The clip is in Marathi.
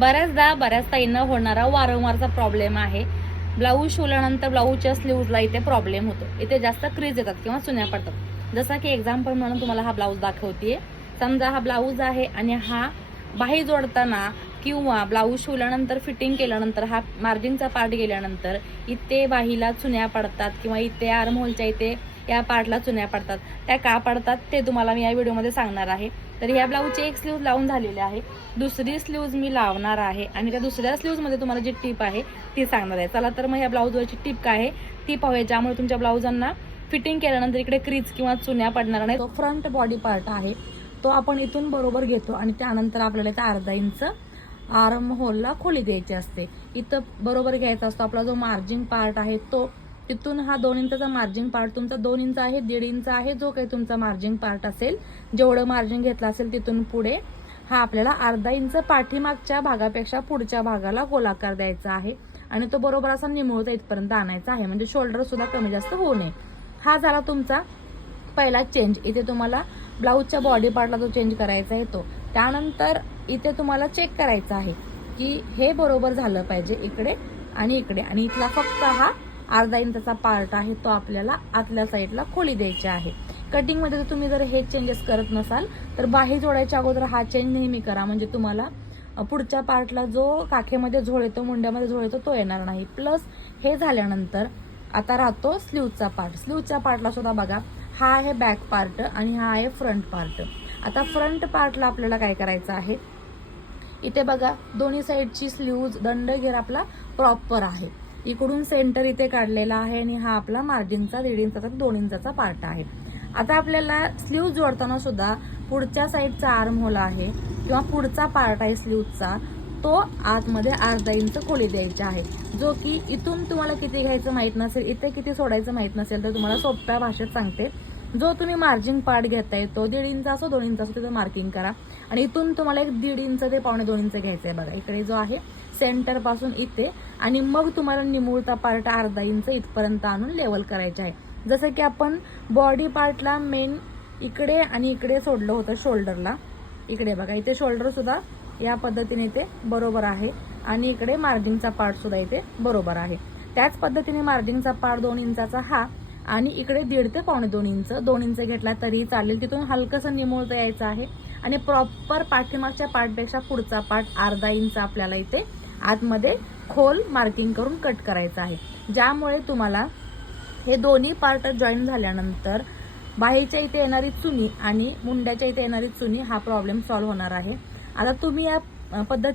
बऱ्याचदा बऱ्याच ताईंना होणारा वारंवारचा प्रॉब्लेम आहे. ब्लाऊज शिवल्यानंतर ब्लाऊजच्या स्लीव्हजला इथे प्रॉब्लेम होतो. इथे जास्त क्रीज येतात किंवा चुन्या पडतात. जसा की एक्झाम्पल म्हणून तुम्हाला हा ब्लाऊज दाखवते समजा हा ब्लाऊज आहे आणि हा बाही जोडताना किंवा ब्लाऊज शिवल्यानंतर फिटिंग केल्यानंतर हा मार्जिनचा पार्ट गेल्यानंतर इथे बाहीला चुन्या पडतात किंवा इथे आर्महोलच्या इथे या पार्टला चुन्या पडतात. त्या का पडतात ते तुम्हाला मी या व्हिडिओमध्ये सांगणार आहे. तर ह्या ब्लाऊजची एक स्लीव्ह लावून झालेली आहे. दुसरी स्लीव्ज मी लावणार आहे. आणि त्या दुसऱ्या स्लीव्जमध्ये तुम्हाला जी टीप आहे ती सांगणार आहे. चला तर मग ह्या ब्लाऊजवरची टीप काय आहे ती पाहूया. ज्यामुळे तुमच्या ब्लाऊजांना फिटिंग केल्यानंतर इकडे क्रीज किंवा चुन्या पडणार नाही तो फ्रंट बॉडी पार्ट आहे. तो आपण इथून बरोबर घेतो आणि त्यानंतर आपल्याला त्या अर्धा इंच आर्म होलला खोली द्यायची असते. इथं बरोबर घ्यायचा असतो. आपला जो मार्जिन पार्ट आहे तो तिथून हा दोन इंचचा मार्जिन पार्ट तुमचा दोन इंच आहे दीड इंच आहे जो काही तुमचा मार्जिन पार्ट असेल जेवढं मार्जिन घेतलं असेल तिथून पुढे हा आपल्याला अर्धा इंच पाठीमागच्या भागापेक्षा पुढच्या भागाला गोलाकार द्यायचा आहे. आणि तो बरोबर असा निमुळता इथपर्यंत आणायचा आहे. म्हणजे शोल्डर सुद्धा कमी जास्त होऊ नये. हा झाला तुमचा पहिला चेंज इथे तुम्हाला ब्लाऊजच्या बॉडी पार्टला जो चेंज करायचा आहे तो. त्यानंतर इथे तुम्हाला चेक करायचं आहे की हे बरोबर झालं पाहिजे इकडे आणि इकडे. आणि इथला फक्त हा अर्धा इंचाचा पार्ट आहे तो आपल्याला आतल्या साईडला खोली द्यायची आहे. कटिंगमध्ये जर तुम्ही जर हे चेंजेस करत नसाल तर बाही जोडायच्या अगोदर हा चेंज नेहमी करा. म्हणजे तुम्हाला पुढच्या पार्टला जो काखेमध्ये झोळ येतो मुंड्यामध्ये झोळ येतो तो येणार नाही. प्लस हे झाल्यानंतर आता राहतो स्लीवचा पार्ट स्लीवच्या पार्टला सुद्धा बघा हा आहे बॅक पार्ट आणि हा आहे फ्रंट पार्ट आता फ्रंट पार्टला आपल्याला काय करायचं आहे? इथे बघा दोन्ही साईडची स्लीव्ज दंडघेर आपला प्रॉपर आहे. इकडून सेंटर इथे काढलेला आहे आणि हा आपला मार्जिनचा दीड इंचाचा दोन इंचाचा पार्ट आहे. आता आपल्याला स्लीव जोडताना सुद्धा पुढच्या साईडचा आर्म होला आहे किंवा पुढचा पार्ट आहे स्लीवचा तो आतमध्ये अर्धा इंच खोली द्यायची आहे. जो की इथून तुम्हाला किती घ्यायचं माहीत नसेल इथे किती सोडायचं माहीत नसेल तर तुम्हाला सोप्या भाषेत सांगते. जो तुम्ही मार्जिन पार्ट घेताय तो दीड इंच असो दोन इंच असो तिथं मार्किंग करा. आणि इथून तुम्हाला एक दीड इंच ते पावणे दोन इंच घ्यायचं आहे बघा. इकडे जो आहे सेंटरपासून इथे. आणि मग तुम्हाला निमुळता पार्ट अर्धा इंच इथपर्यंत आणून लेवल करायचे आहे. जसं की आपण बॉडी पार्टला मेन इकडे आणि इकडे सोडलं होतं शोल्डरला इकडे बघा इथे शोल्डर सुद्धा या पद्धतीने इथे बरोबर आहे. आणि इकडे मार्जिनचा पार्ट सुद्धा इथे बरोबर आहे. त्याच पद्धतीने मार्जिनचा पार्ट दोन इंचाचा हा आणि इकडे दीड ते पावणे दोन इंच. दोन इंच घेतला तरी चालेल. तिथून हलकंसं निमुळता यायचं आहे. आणि प्रॉपर पाठीमागच्या पार्टपेक्षा पुढचा पार्ट अर्धा इंच आपल्याला इथे आतमध्ये खोल मार्किंग करून कट करायचं आहे. ज्यामुळे तुम्हाला हे दोन्ही पार्ट जॉईन झाल्यानंतर बाहेरच्या इथे येणारी चुनी आणि मुंड्याच्या इथे येणारी चुनी हा प्रॉब्लेम सॉल्व्ह होणार आहे. आता तुम्ही या पद्धती